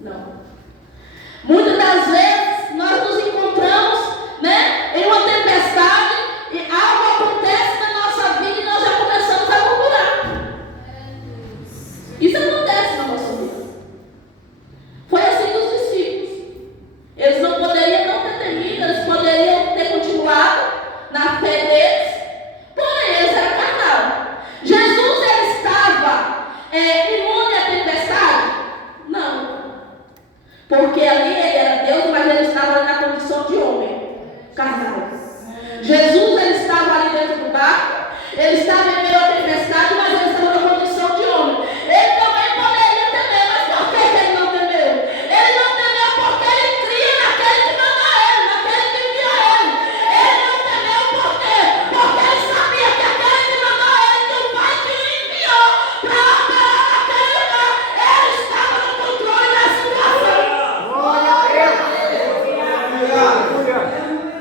Não. Muitas das vezes nós nos encontramos, né, em uma tempestade e algo acontece na nossa vida e nós já começamos a murmurar. Isso acontece na nossa vida. Foi assim com os discípulos. Eles não poderiam não ter temido, eles poderiam ter continuado na fé deles, porém eles eram carnal. Jesus, ele estava imune à tempestade? Não. Porque ali ele era Deus, mas ele estava ali na condição de homem, carnal. Jesus, ele estava ali dentro do barco, ele estava em meio à tempestade, mas ele estava na condição de homem. Ele também poderia temer, mas por que ele não temeu? Ele não temeu porque ele cria naquele que manda ele, naquele que envia ele. Ele não temeu por quê? Porque ele sabia que aquele que mandou ele, que o Pai que o enviou para operar naquele lugar, ele estava no controle da situação.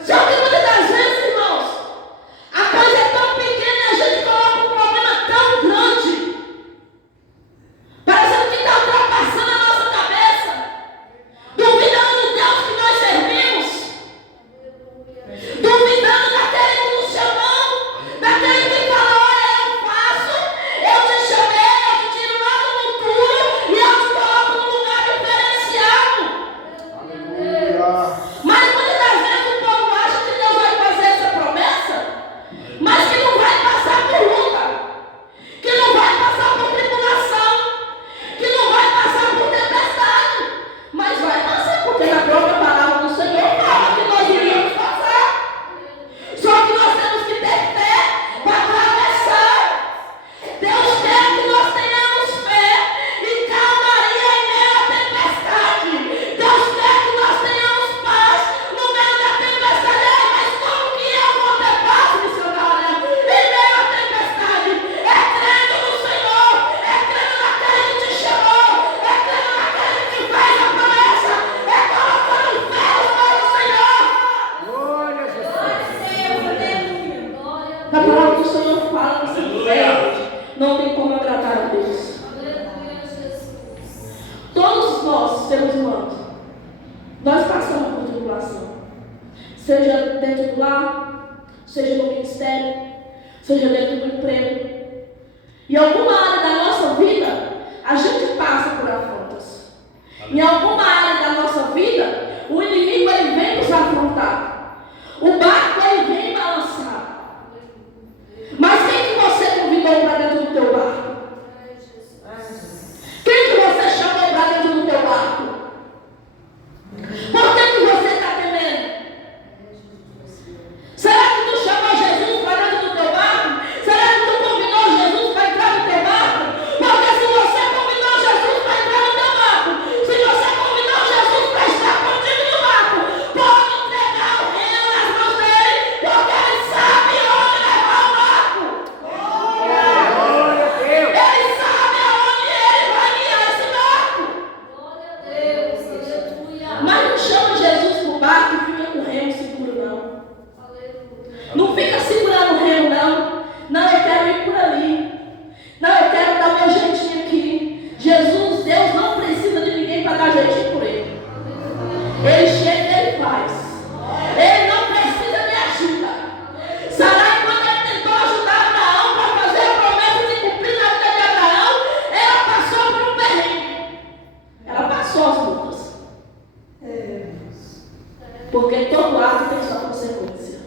Só que muitas das vezes, irmãos, a coisa é tão pequena e a gente coloca um problema tão grande, parecendo que está ultrapassando a nossa cabeça, duvidando do Deus que nós servimos, duvidando daquele que nos chamou, daquele que falou: olha, eu faço, eu te chamei, eu te tiro lá do futuro e eu te coloco num lugar diferenciado. Mas muitas das vezes o povo acha que Deus vai fazer essa promessa, mas que não vai passar por luta, que não vai passar por tribulação, que não vai passar por tempestade, mas vai passar, porque na própria palavra do Senhor fala que nós iríamos passar. Só que nós temos que ter fé para atravessar. Deus quer que nós tenhamos fé e calmaria em meio à tempestade. Deus quer que nós tenhamos paz no meio da tempestade. Mas como que eu vou ter paz, missionária, em meio à tempestade? É crendo no Senhor, é crendo naquele que te chamou, é crendo naquele que te fez a promessa, é colocando fé no Senhor. A palavra do Senhor fala que sem fé não tem como agradar a Deus. Todos nós, seres humanos, nós passamos por tribulação. Seja dentro do lar, seja no ministério, seja dentro do emprego. Em alguma área da nossa vida, a gente passa por afrontas. Em alguma área da nossa vida, o inimigo ele vem nos afrontar. O barco ele vem balançar. Mas quem que você convidou para dentro do teu barco? Quem que você chamou para dentro do teu barco? Por que você está temendo? Será que tu chamou Jesus para dentro do teu barco? Será que tu convidou Jesus para entrar no teu barco? Porque se você convidou Jesus para entrar no teu barco, se você convidou Jesus para estar contigo no barco, pode entregar o reino nas mãos dele, porque ele sabe onde levar o barco. Ele sabe aonde ele vai guiar esse barco. Mas não chama Jesus no barco e fica com o remo seguro, não. Não fica segurando o remo, não. Não, eu quero ir por ali. Não, eu quero dar meu jeitinho aqui. Jesus, Deus não precisa de ninguém para dar jeitinho por ele. Ele chega e ele faz. Ele não precisa de ajuda. Sarai, quando ele tentou ajudar Abraão para fazer a promessa de cumprir na vida de Abraão, ela passou por um perrengue. Ela passou as lutas. Porque todo ato tem sua consequência.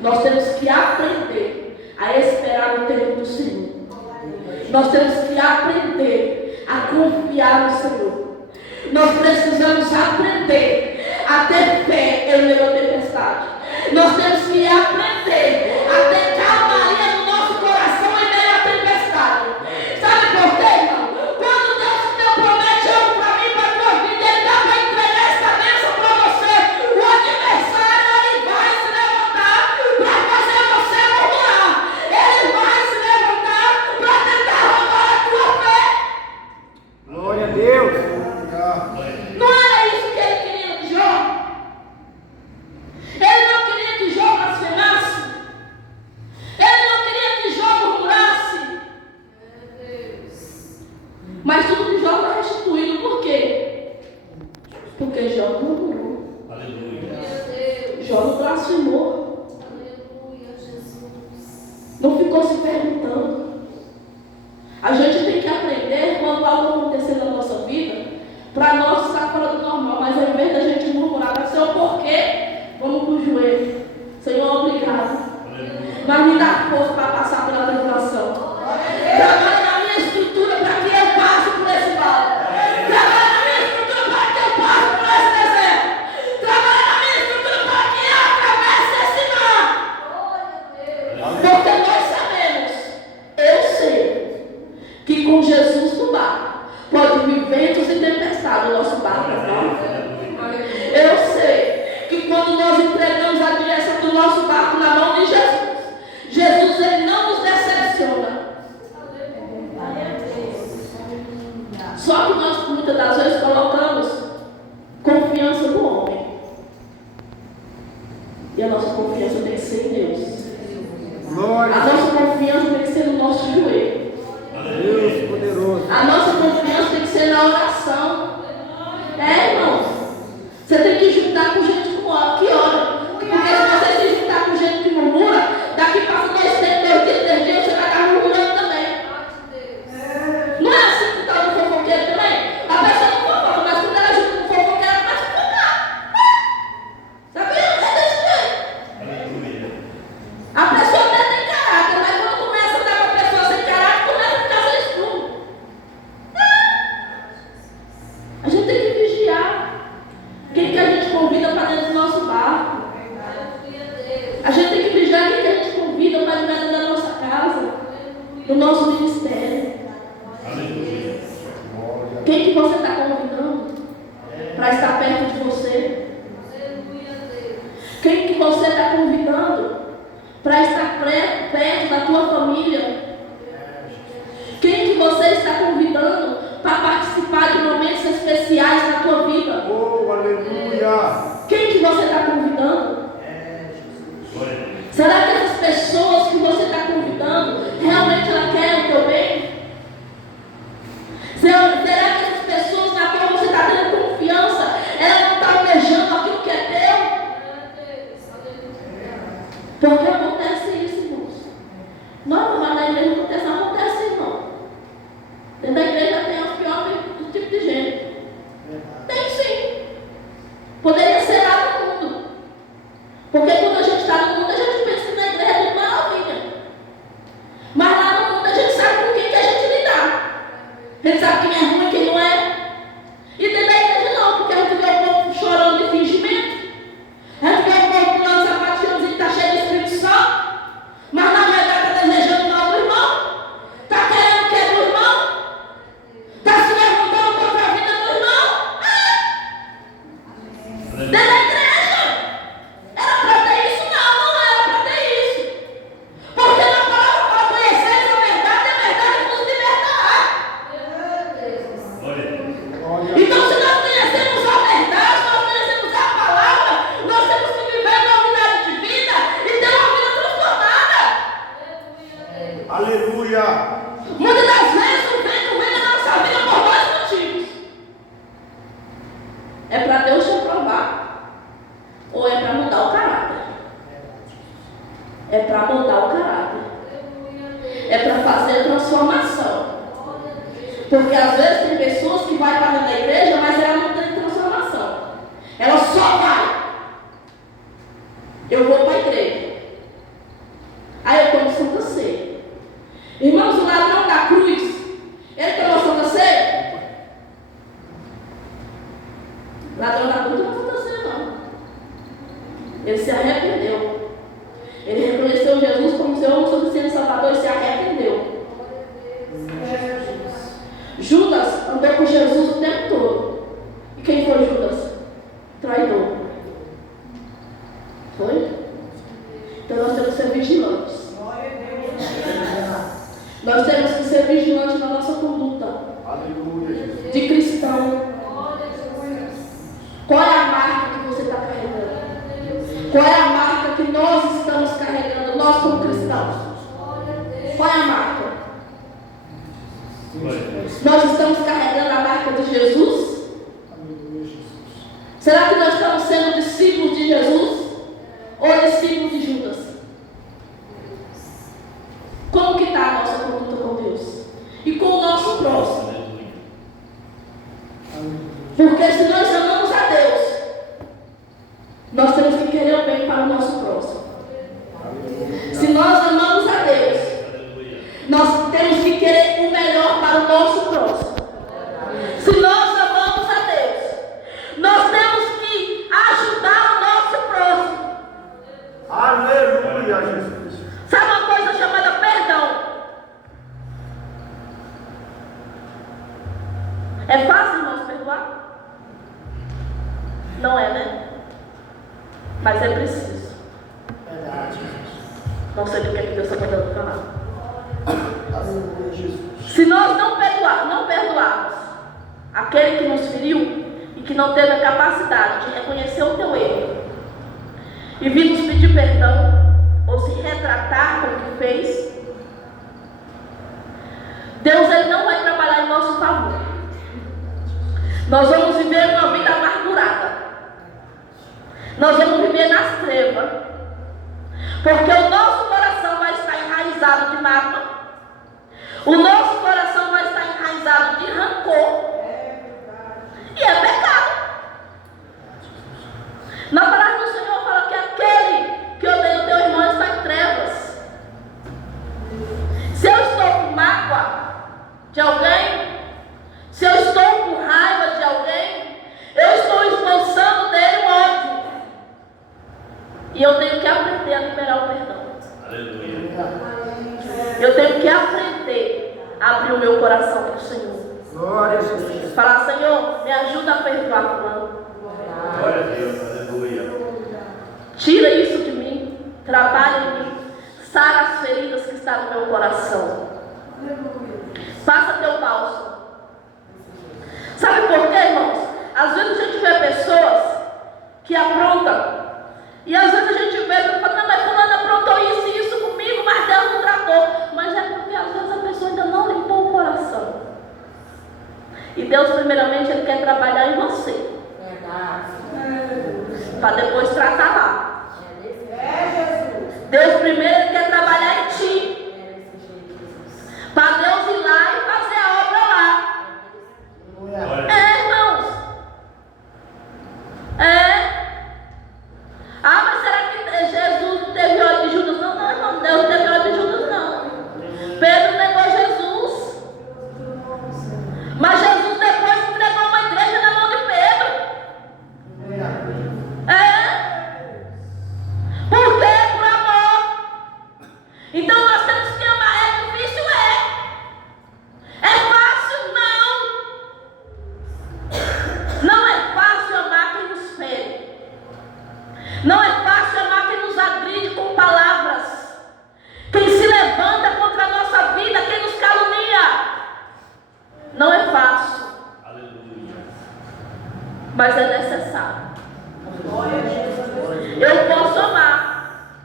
Nós temos que aprender a esperar no tempo do Senhor. Nós temos que aprender a confiar no Senhor. Nós precisamos aprender a ter fé em meio à tempestade. Nós temos que aprender a ter calmaria no nosso coração em meio à tempestade. Sabe por quê, irmão? Quando Deus te promete algo para mim, para a tua vida, Ele dá para entregar essa bênção para você. O adversário, ele vai se levantar para fazer você murmurar. Ele vai se levantar para tentar roubar a tua fé. Glória a Deus. Não era isso que ele queria de Jó? Ele não queria que Jó blasfemasse. com Jesus no barco, pode vir ventos e tempestades no nosso barco. Eu sei que quando nós entregamos a direção do nosso barco na mão de Jesus, Jesus ele não nos decepciona. Só que nós muitas das vezes colocamos confiança no homem. E a nossa confiança tem que ser em Deus. Glória. A nossa confiança tem que ser no nosso joelho. Deus poderoso. A nossa confiança tem que ser na oração. Irmãos, você tem que juntar com gente que ora. Porque se você se juntar com gente que murmura, daqui passa 2 tempos, 2 dias, 3 dias, você vai estar murmurando também. Não é assim que está no fofoqueiro também? A pessoa não fofoca, mas quando ela junta com o fofoqueiro, ela começa a fofocar. Sabia? É desse jeito. A pessoa até tem caráter, mas quando começa a andar com a pessoa sem caráter, começa a ficar sem estudo. A gente tem que vigiar quem que a gente convida para dentro do nosso barco. A gente tem que vigiar quem que a gente convida para dentro da nossa casa, do nosso ministério. Quem que você está convidando para estar perto de você? Quem que você está convidando para estar perto da tua família? Quem que você está convidando para participar de momentos especiais na tua vida? Oh, aleluia. Quem que você está convidando? Será que essas pessoas que você está convidando realmente elas querem o teu bem? Será que essas pessoas na qual você está tendo confiança, elas não estão almejando aquilo que é teu? Porque acontece isso, irmãos. Não, mas na igreja não acontece isso, não. Dentro da igreja tem os piores do tipo de gente. Tem sim. Poderia ser lá no mundo. Porque quando a gente está no mundo, a gente pensa que na igreja é tudo maravilha. Mas lá no mundo a gente sabe com quem que a gente lidar. A gente sabe quem é ruim e quem não é. E dentro da igreja não, porque a gente vê o povo chorando de fingimento. A gente vê o povo pulando sapatinhos e está cheio de Espírito Santo. Mas na verdade está desejando mal do irmão. Está querendo o que é do irmão. Está se levantando contra a vida do irmão. Dentro da igreja. Era para ter isso? Não era para ter isso. Porque na palavra fala: conheceis a verdade vos libertará. Então, se nós conhecemos a verdade, nós conhecemos a palavra, nós temos que viver uma novidade de vida e ter uma vida transformada. Aleluia. Muitas das vezes o vento vem na nossa vida por 2 motivos. É para Deus te aprovar, ou é para mudar o caráter. É para mudar o caráter. É para fazer a transformação. Porque às vezes tem pessoas que vão para dentro da igreja, mas ela não tem transformação. Ela só vai. Eu vou para a igreja. Aí eu tomo Santa Ceia. Irmãos, o ladrão da cruz, ele tomou Santa Ceia? O ladrão da cruz não tomou Santa Ceia, não. Ele se arrependeu. Ele reconheceu Jesus como seu suficiente Salvador e se arrependeu. Judas andou com Jesus o tempo todo. E quem foi Judas? Traidor. Foi? Então nós temos que ser vigilantes. Nós temos que ser vigilantes na nossa conduta. Aleluia. De cristão. Qual é a marca que você está carregando? Qual é a marca que nós estamos carregando, nós como cristãos? Qual é a marca? Nós estamos carregando a marca de Jesus? Será que nós estamos sendo discípulos de Jesus? Ou discípulos de Judas? Como que está a nossa conduta com Deus? E com o nosso próximo? Porque se nós amamos a Deus, nós temos que querer o bem para o nosso próximo. Se nós amamos a Deus, nós temos que querer o melhor para o nosso próximo. Se nós É fácil, irmãos, perdoar? Não é, né? Mas é preciso. Não sei porque que Deus está mandando falar. Se nós não perdoarmos aquele que nos feriu e que não teve a capacidade de reconhecer o teu erro e vir nos pedir perdão ou se retratar com o que fez, Deus ele não vai trabalhar em nosso favor. Nós vamos viver uma vida amargurada. Nós vamos viver nas trevas, porque o nosso coração vai estar enraizado de mágoa, o nosso coração vai estar enraizado de rancor, e é pecado. Na palavra do Senhor fala que aquele que odeia o teu irmão está em trevas. Se eu estou com mágoa de alguém, se eu estou com raiva de alguém, eu estou expulsando dele o ódio. E eu tenho que aprender a liberar o perdão. Aleluia. Eu tenho que aprender a abrir o meu coração para o Senhor. Glória a Jesus. Falar, Senhor, me ajuda a perdoar fulano. Glória a Deus. Aleluia. Tira isso de mim. Trabalha em mim. Sara as feridas que estão no meu coração. Faça teu bálsamo. Sabe por quê, irmãos? Às vezes a gente vê pessoas que aprontam. E às vezes a gente vê e fala, não, mas fulano aprontou isso e isso comigo, mas Deus não tratou. Mas é porque às vezes a pessoa ainda não limpou o coração. E Deus primeiramente Ele quer trabalhar em você. Para depois tratar lá. Deus primeiro Ele quer trabalhar em ti. Para Deus ir lá e fazer a obra lá. É, irmãos. É. Ah, mas será que Jesus teve ódio de Judas? Não, não, irmão. Deus não teve ódio de Judas, não. Pedro negou Jesus. Mas Jesus depois entregou uma igreja na mão de Pedro. É. Por quê? Por amor. Então nós temos que amar. É difícil? É. É fácil? Não. Não é fácil amar quem nos fere. Não é fácil amar quem nos agride com palavras, quem se levanta contra a nossa vida, quem nos calunia. Não é fácil. Aleluia. Mas é necessário. Eu posso amar,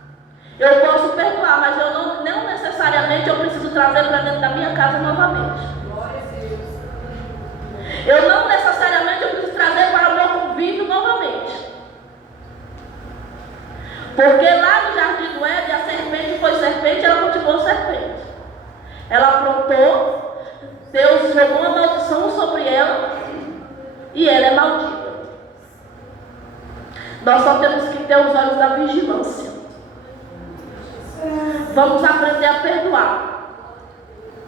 eu posso perdoar, mas eu não necessariamente eu preciso trazer para dentro da minha casa novamente. Eu não necessariamente eu preciso trazer para o meu convívio novamente. Porque lá no jardim do Éden, a serpente foi serpente, ela continuou serpente. Ela aprontou, Deus jogou uma maldição sobre ela e ela é maldita. Nós só temos que ter os olhos da vigilância. Vamos aprender a perdoar,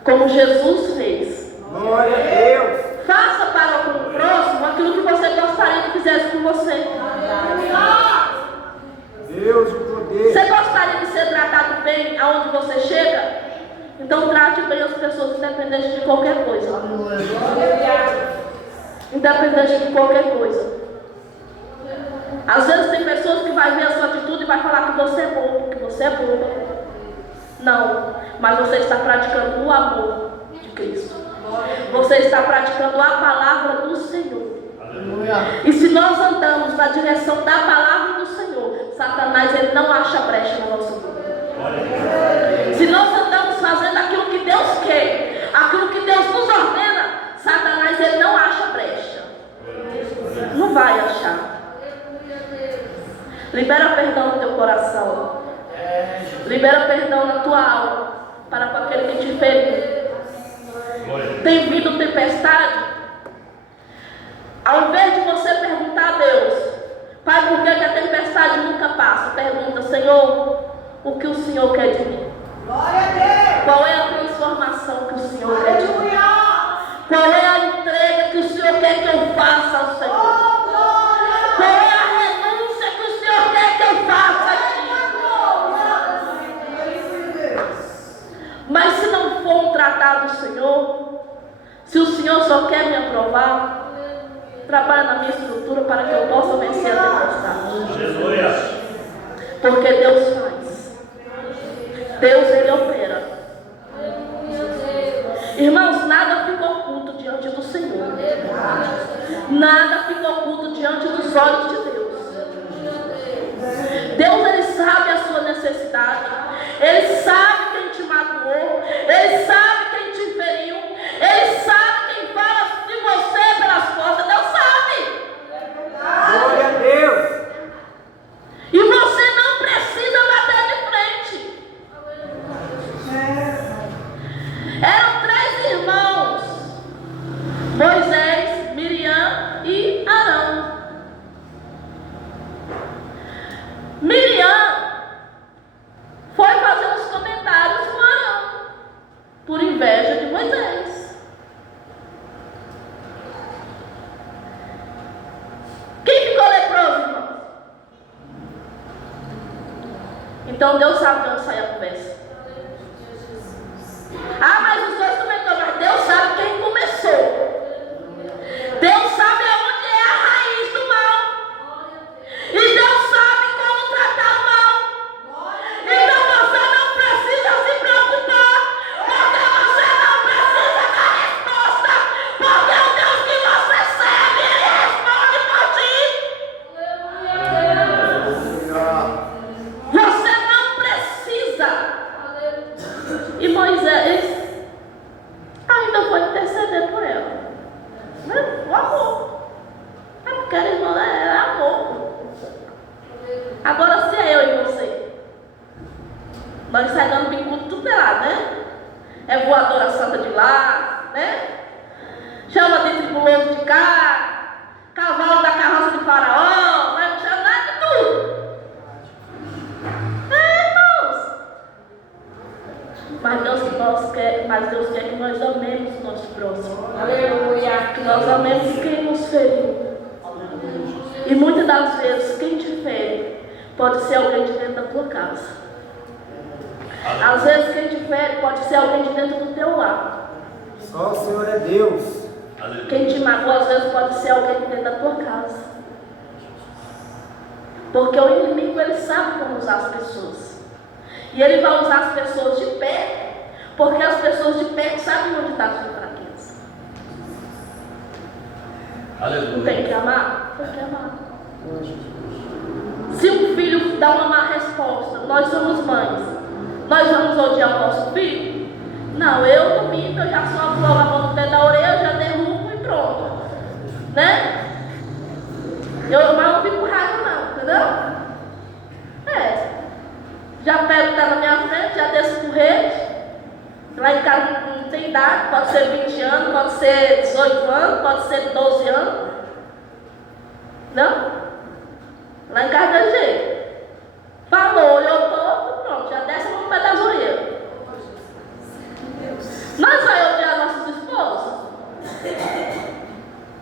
como Jesus fez. Glória a Deus. Faça para o próximo aquilo que você gostaria que fizesse com você. Deus, o poder. Você gostaria de ser tratado bem aonde você chega? Então trate bem as pessoas, independente de qualquer coisa. Independente de qualquer coisa. Às vezes tem pessoas que vai ver a sua atitude e vai falar que você é bobo, que você é boba. Não, mas você está praticando o amor de Cristo. Você está praticando a palavra do Senhor. E se nós andamos na direção da palavra do Senhor, Satanás ele não acha brecha na nossa vida. Se nós andamos fazendo aquilo que Deus quer, aquilo que Deus nos ordena, Satanás ele não acha brecha. Não vai achar. Libera perdão no teu coração. Libera perdão na tua alma para com aquele que te feriu. Tem vindo tempestade? Ao invés de você perguntar a Deus, Pai, por que a tempestade nunca passa? Pergunta, Senhor, o que o Senhor quer de mim? Glória a Deus. Qual é a transformação que o Senhor quer de mim? Qual é a entrega que o Senhor quer que eu faça ao Senhor? Qual é a renúncia que o Senhor quer que eu faça a Ti? Mas se não for um tratado do Senhor, Se o Senhor só quer me aprovar, trabalha na minha estrutura para que eu possa vencer a tempestade. Aleluia. Porque Deus faz. Deus, Ele opera. Irmãos, nada fica oculto diante do Senhor. Nada fica oculto diante dos olhos de Deus. Deus, Ele sabe a sua necessidade. Ele sabe quem te magoou. Ele sabe quem te feriu. Ele sabe quem fala de você pelas costas. Deus sabe. Glória a Deus. E você não precisa bater de frente. Eram 3 irmãos: Moisés, Miriam e Arão. Miriam foi fazer uns comentários com Arão, por inveja de Moisés. Quem ficou leproso, irmão? Então Deus sabe de onde sai a conversa. Ah, mas os dois comentou, mas Deus sabe quem começou. Deus sabe aonde é a raiz do mal. E Deus sabe como tratar o mal. Então você não precisa se preocupar, porque você não precisa dar resposta, porque o Deus que você serve, Ele responde por ti. Você não precisa. E Moisés ainda foi interceder por ela. O amor. Aquele irmão era amor. Agora, se é eu e você, nós saímos dando bico tudo lá, né? É voadora santa de lá, né? Chama de tribuloso de cá, cavalo da carroça de Faraó, vai chamar de tudo. Irmãos. Mas Deus quer que nós amemos o nosso próximo. Aleluia. Que nós amemos quem nos feriu. E muitas das vezes quem te fere pode ser alguém de dentro da tua casa. Às vezes quem te fere pode ser alguém de dentro do teu lar. Só o Senhor é Deus. Quem te magoa às vezes pode ser alguém de dentro da tua casa. Porque o inimigo, ele sabe como usar as pessoas. E ele vai usar as pessoas de perto, porque as pessoas de perto sabem onde está a sua fraqueza. Não tem que amar? Tem que amar. Se um filho dá uma má resposta, nós somos mães, nós vamos odiar o nosso filho? Não, eu domingo, eu já só vou a mão no pé da orelha, eu já derrubo e pronto. Né? Mas não fico com raiva não, entendeu? Já pego o que está na minha frente, já desço com rede. Lá em casa não tem idade, pode ser 20 anos, pode ser 18 anos, pode ser 12 anos. Não? Lá em casa é jeito. Falou, olhou todo, pronto, já desce no pé das orelhas. Nós vamos odiar nossos esposos?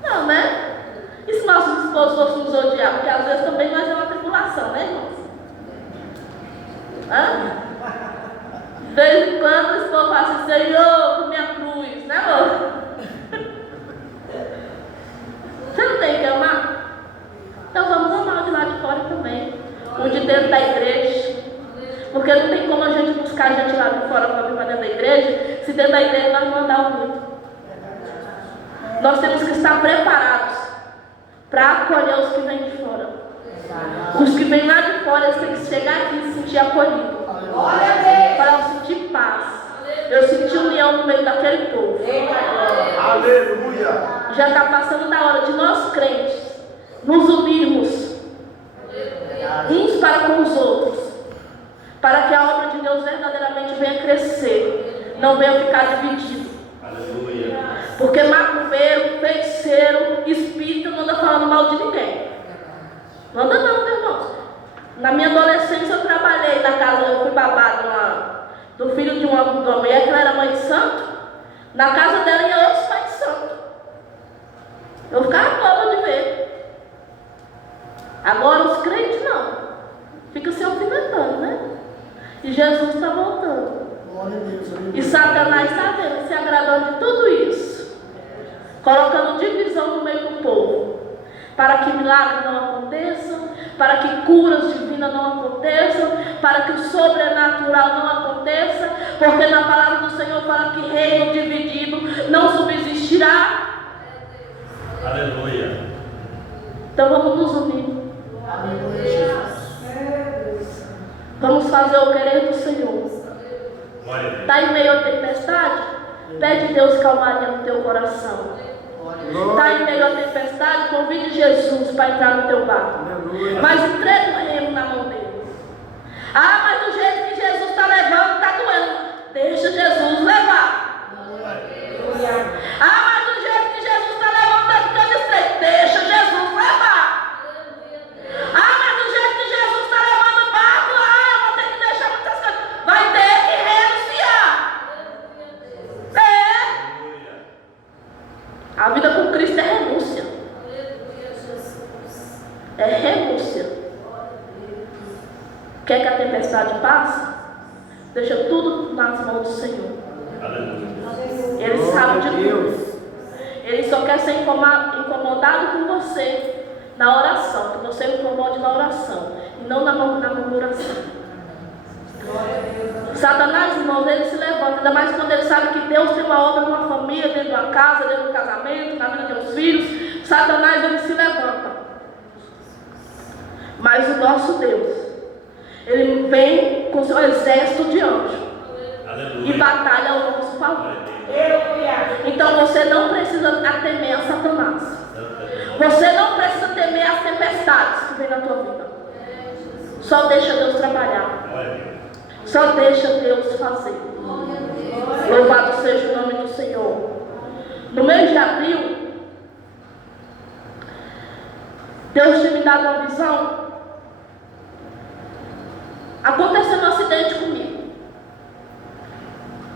Não, né? E se nossos esposos fossem nos odiar? Porque às vezes também nós é uma tribulação, né, irmãos? De vez em quando o esposo fala assim, Senhor, com minha cruz, né, amor? Você não tem que amar? Então vamos amar o de lá de fora também. O de dentro da igreja. Porque não tem como a gente buscar a gente lá de fora para vir para dentro da igreja, se dentro da igreja nós não andar muito. Nós temos que estar preparados para acolher os que vêm de fora. Os que vêm lá de fora, eles têm que chegar aqui e se sentir acolhido. Para eu sentir paz. Eu senti união no meio daquele povo. Aleluia. Já está passando da hora de nós crentes nos unirmos uns para com os outros, para que a obra de Deus verdadeiramente venha crescer, não venha ficar dividido. Aleluia. Porque macumbeiro, feiticeiro, espírita não anda falando mal de ninguém. Não anda não, meus irmãos. Na minha adolescência eu trabalhei na casa, eu fui babado do filho de uma mulher que ela era mãe de santo. Na casa dela ia outros pais de santo. Eu ficava boba de ver. Agora os crentes não. Fica se alfinetando, né? E Jesus está voltando. E Satanás está vendo, se agradando de tudo isso. colocando divisão no meio do povo, para que milagres não aconteçam, para que curas divinas não aconteçam, para que o sobrenatural não aconteça, porque na palavra do Senhor fala que reino dividido não subsistirá. Aleluia. Então vamos nos unir. Vamos fazer o querer do Senhor. Está em meio à tempestade? Pede a Deus calmaria no teu coração. Está em meio à tempestade? Convide Jesus para entrar no teu barco. Mas entrega o remo na mão dele. Ah, mas do jeito que Jesus está levando, está doendo. Deixa Jesus levar. Ah, mas do jeito que Jesus está levando, está ficando estreito. Deixa Jesus levar. Ah, mas do jeito que Jesus está levando o barco, eu vou ter que deixar muitas coisas. Vai ter que renunciar. A vida com Cristo é renúncia. É renúncia. Quer que a tempestade passe? Deixa tudo nas mãos do Senhor. Ele sabe de tudo. Ele só quer ser incomodado com você na oração. Que você o incomode na oração e não na murmuração. Satanás, irmãos, ele se levanta, ainda mais quando ele sabe que Deus tem uma obra numa família, dentro de uma casa, dentro de um casamento, na vida de uns filhos. Satanás, ele se levanta. Mas o nosso Deus, ele vem com seu exército de anjos. Aleluia. E batalha ao nosso favor. Então você não precisa temer a Satanás. Você não precisa temer as tempestades que vem na tua vida. Só deixa Deus trabalhar. Só deixa Deus fazer. Louvado seja o nome do Senhor. No mês de abril, Deus tinha me dado uma visão. Aconteceu um acidente comigo.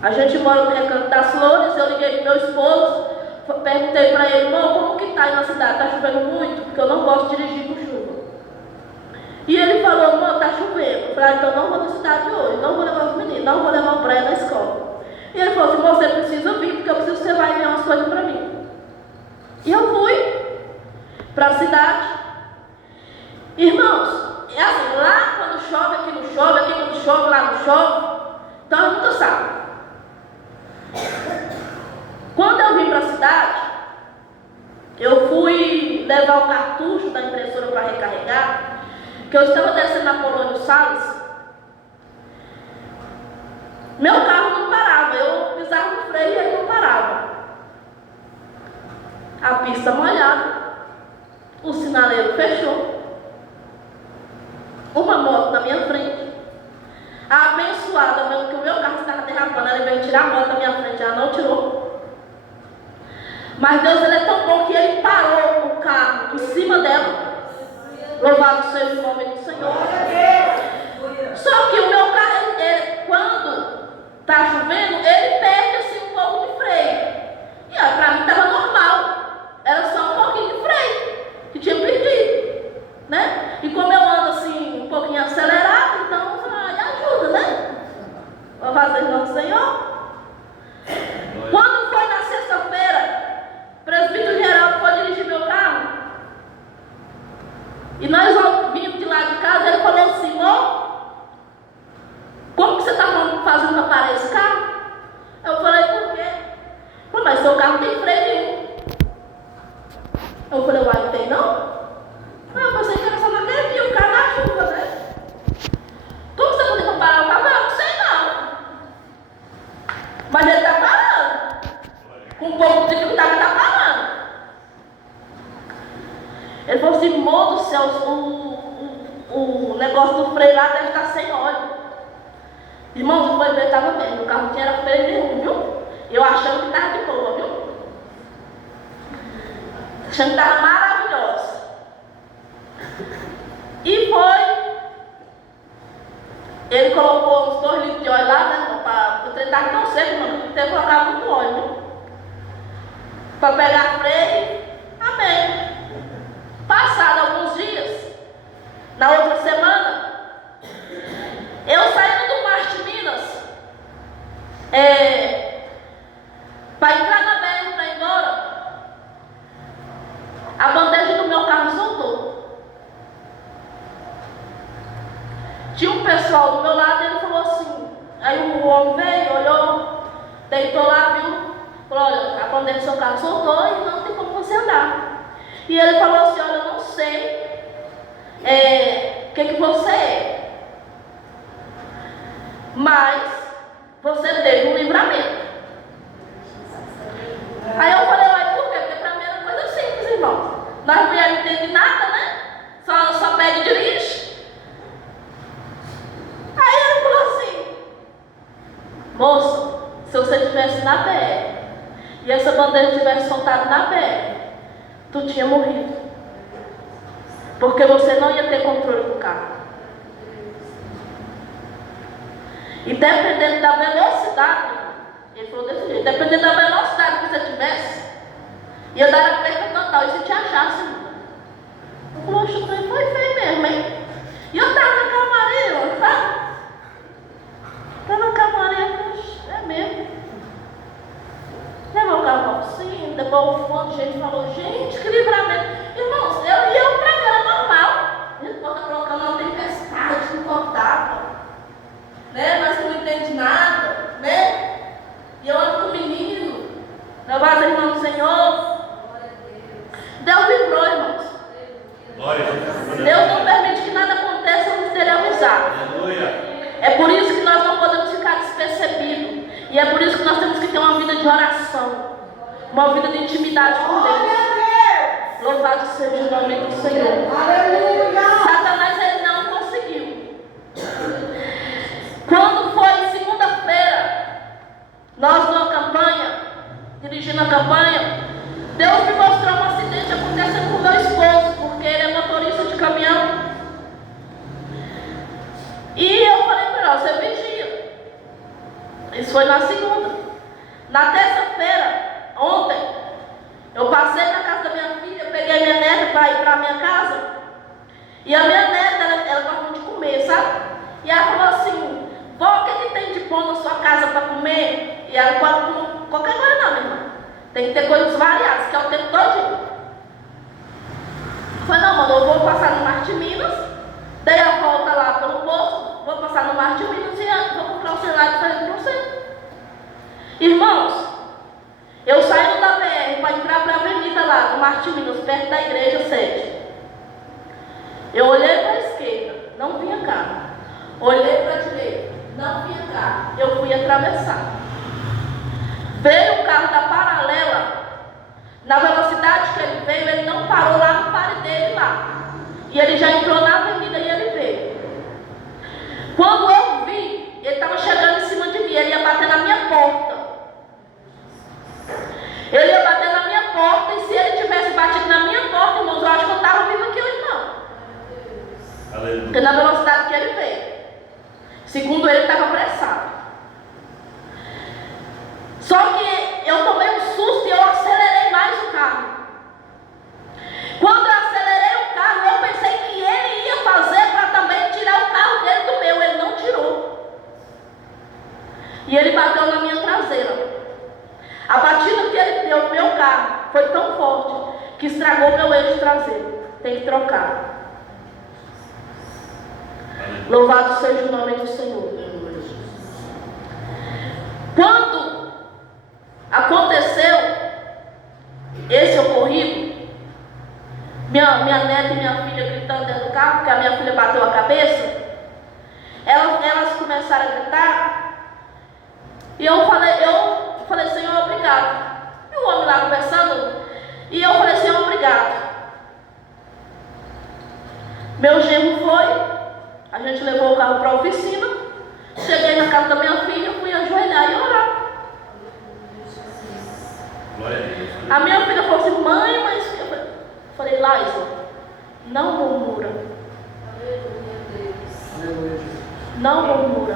A gente mora no Recanto das Flores. Eu liguei para meu esposo, perguntei para ele: irmão, como que está aí na cidade? Está chovendo muito? Porque eu não gosto de dirigir com chuva. E ele falou: irmão, está chovendo. Eu falei: então não vou na cidade hoje, não vou levar os meninos, não vou levar o Brian na escola. E ele falou assim: você precisa vir, porque eu preciso que você vai enviar umas coisas para mim. E eu fui para a cidade. Irmãos, é assim, lá quando chove, aqui não chove, aqui quando chove, lá não chove. Então eu nunca sabe. Quando eu vim para a cidade, eu fui levar o cartucho da impressora para recarregar, que eu estava descendo na Polônio Salles. Meu carro não parava, eu pisava no freio e ele não parava. A pista molhada, o sinaleiro fechou. Uma moto na minha frente. A abençoada, vendo que o meu carro estava derrapando, ela veio tirar a moto da minha frente, ela não tirou. Mas Deus, ele é tão bom que ele parou o carro em cima dela. Louvado seja o nome do Senhor. Só que o meu carro, quando está chovendo, ele perde assim um pouco de freio. E para mim estava normal. Era só um pouquinho de freio que tinha perdido, né? E como eu ando assim um pouquinho acelerado, então ajuda, né? Louvado seja o nome do Senhor. Quando foi na sexta-feira, o presbítero Geraldo foi dirigir meu carro. E nós vimos de lá de casa, ele falou assim: irmão, como que você está fazendo para parar esse carro? Eu falei: por quê? Falei: mas seu carro tem freio nenhum. Eu falei: uai, não tem não? Eu pensei que era só naquele dia, o carro da chuva, né? Como você pode parar o carro? Eu não sei não. Mas ele está parando. Com um pouco de dificuldade, ele está parando. Ele falou assim: irmão do céu, o negócio do freio lá deve estar sem óleo. Irmãos, o freio estava mesmo, o carro não tinha freio nenhum, viu? Eu achando que estava de boa, viu? Achando que estava maravilhosa. E foi. Ele colocou uns 2 litros de óleo lá, né? O trem estava tão seco, não tem que colocar muito óleo, viu? Para pegar freio. Amém. Passado alguns dias, na outra semana, eu saindo do Mar de Minas, para entrar na BR para ir embora, homem veio, olhou, deitou lá, viu? Falou, olha, a bandeira do seu carro soltou e não tem como você andar. E ele falou assim, olha, eu não sei o que você é, mas você teve um livramento. Aí eu falei, uai, por quê? Porque pra mim era coisa simples, irmão. Nós mulheres não entendemos nada, né? Só pega e dirige. Aí ele falou assim, moça, se você estivesse na BR e essa bandeira tivesse soltado na BR, tu tinha morrido. Porque você não ia ter controle do carro. E dependendo da velocidade, ele falou desse jeito, dependendo da velocidade que você tivesse, ia dar a perda total e se te achasse. Eu falei, oxe, foi feio mesmo, hein? E eu estava na calmaria, sabe? Estava na calmaria, é mesmo. Levou o carro para a oficina, depois o fundo, gente falou, gente, que livramento. Irmãos, eu para mim era normal. A gente pode estar colocando uma tempestade incontável, né? Mas não entende nada, né? E eu ando com o menino, louvado irmão do Senhor. Deus livrou, irmãos. Deus não permite que nada aconteça antes dele avisar. É por isso que nós não podemos ficar despercebidos. E é por isso que nós temos que ter uma vida de oração, uma vida de intimidade com Deus. Louvado seja o nome do Senhor. Satanás ele não conseguiu. Quando foi segunda-feira, nós numa campanha, dirigindo a campanha, Deus me mostrou um acidente acontecendo com meu esposo, porque ele é motorista de caminhão. E eu falei para ele, você vigia. Isso foi na segunda. Na terça-feira, ontem, eu passei na casa da minha filha, peguei minha neta para ir para a minha casa. E a minha neta, ela gosta de comer, sabe? E ela falou assim, vó, o que tem de bom na sua casa para comer? E ela pode comer qualquer coisa não, minha irmã. Tem que ter coisas variadas, que é o tempo todo. Eu falei, não, mano, eu vou passar no Mar de Minas, dei a volta lá pelo posto, vou passar no Mar de Minas e vou comprar um celular diferente para você. Irmãos, eu saí da BR para entrar para a avenida lá, do Mar de Minas, perto da igreja 7. Eu olhei para a esquerda, não vinha carro. Olhei para a direita, não vinha carro. Eu fui atravessar. Veio o carro da paralela. Na velocidade que ele veio, ele não parou lá no pare dele lá. E ele já entrou na avenida e ele veio. Quando eu vi, ele estava chegando em cima de mim, ele ia bater na minha porta. Ele ia bater na minha porta, e se ele tivesse batido na minha porta, irmãos, eu acho que eu estava vivo aqui hoje não. Aleluia. Porque na velocidade que ele veio. Segundo ele, estava apressado. Só que eu tomei um susto e eu acelerei mais o carro. Quando eu acelerei o carro, eu pensei que ele ia fazer para também tirar o carro dele do meu. Ele não tirou. E ele bateu na minha traseira. A batida que ele deu no meu carro foi tão forte que estragou meu eixo traseiro. Tem que trocar. Louvado seja o nome do Senhor. Quando aconteceu esse ocorrido, minha neta e minha filha gritando dentro do carro, porque a minha filha bateu a cabeça, elas começaram a gritar, e eu falei, Senhor, obrigado. E o homem lá conversando, e eu falei, Senhor, obrigado. Meu genro foi, a gente levou o carro para a oficina, cheguei na casa da minha filha, fui ajoelhar e orar. A minha filha falou assim, mãe, mas... Eu falei, Laísa, não murmura. Não murmura.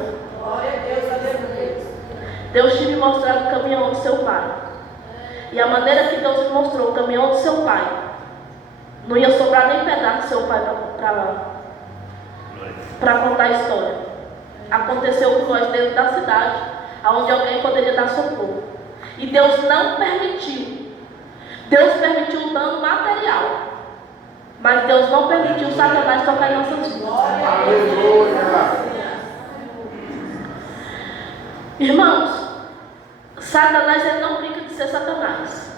Deus tinha me mostrado o caminhão do seu pai. E a maneira que Deus me mostrou o caminhão do seu pai, não ia sobrar nem pedaço do seu pai para contar a história. Aconteceu com nós dentro da cidade, onde alguém poderia dar socorro. E Deus não permitiu. Deus permitiu um dano material, mas Deus não permitiu o Satanás tocar em nossas vidas. Irmãos, Satanás ele não brinca de ser Satanás.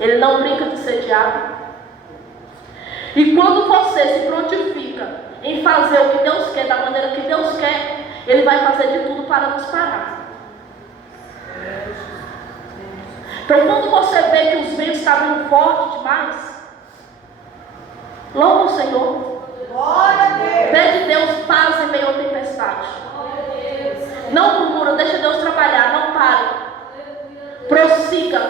Ele não brinca de ser diabo. E quando você se prontifica em fazer o que Deus quer, da maneira que Deus quer, Ele vai fazer de tudo para nos parar. Então quando você vê que os ventos estavam vindo forte demais, louva o Senhor. Pede Deus paz em meio à tempestade. Não murmura, deixa Deus trabalhar, não pare. Prossiga.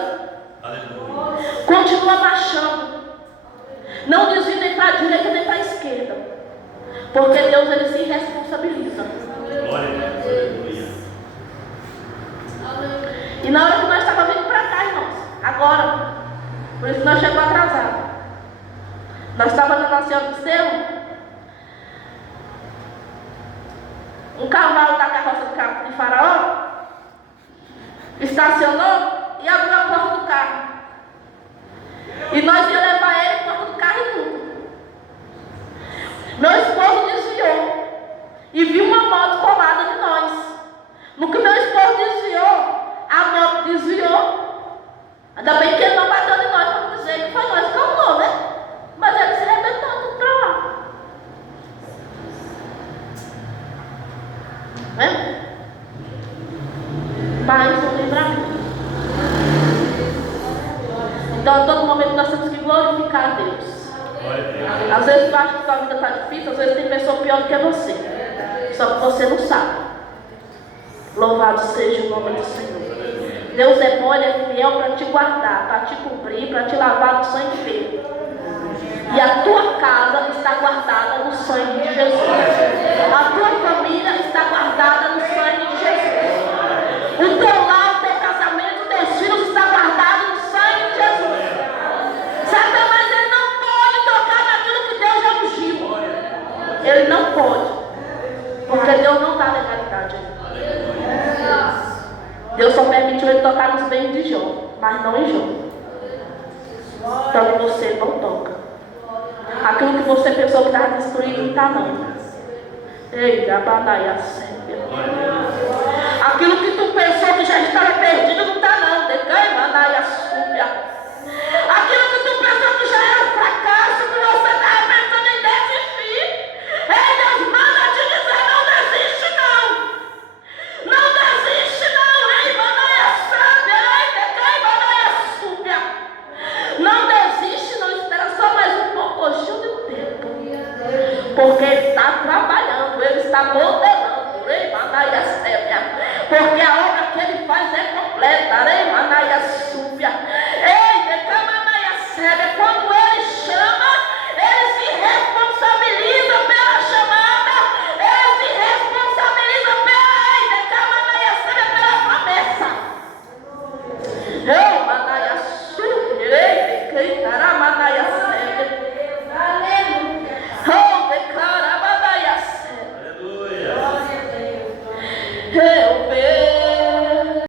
Continua marchando. Não desvie nem para a direita nem para a esquerda. Porque Deus ele se responsabiliza. E na hora que nós estávamos vindo para cá, irmãos, agora, por isso nós chegamos atrasados. Nós estávamos na Nossa Senhora do Desterro. Um cavalo da carroça de Faraó estacionou e abriu a porta do carro. E nós ia levar ele para porta do carro e tudo. Meu esposo desviou e viu uma moto colada de nós. No que meu esposo desviou, a moto desviou. Ainda bem que ele não bateu em nós para dizer que foi nós que calmou, né? Mas ele se arrebentou tudo para lá. Né? Mas um livramento. Então, a todo momento nós temos que glorificar a Deus. Às vezes tu acha que tua vida está difícil, às vezes tem pessoa pior do que você. Só que você não sabe. Louvado seja o nome do Senhor. Deus é bom, Ele é fiel para te guardar, para te cobrir, para te lavar do sangue dele. E a tua casa está guardada no sangue de Jesus. A tua família está guardada no sangue de Jesus. O teu lar, o teu casamento, os teus filhos estão guardados no sangue de Jesus. Satanás ele não pode tocar naquilo que Deus já ungiu. Ele não pode. Porque Deus não dá legalidade. Deus só permitiu ele tocar nos bens de Jó, mas não em Jó. Então em você não toca. Aquilo que você pensou que estava destruído não está não. Ei, Gabanaia Sébia. Aquilo que tu pensou que já estava perdido não está não. Decai, Manaia Súbia. Aquilo que tu pensou que já era um fracasso, que você estava pensando em desistir. Ei, Deus manda te dizer, não desiste não. Não desiste não. Ei, Manaia Sébia. Ei, decai, Manaia Súbia. Não desiste, não espera só mais um pouquinho de tempo. Porque Ele está trabalhando, Ele está modelando. Ei, Manaia Sébia. Porque a obra que Ele faz é completa. Ei, Manaia Súbia. Ei, decai, Manaia Sébia. Quando Ele chama, Ele se responsabiliza pela chamada. Ele se responsabiliza pela, ei, decai, Manaia Sébia, pela promessa. Ei, Manaia Súbia. Ei, decai,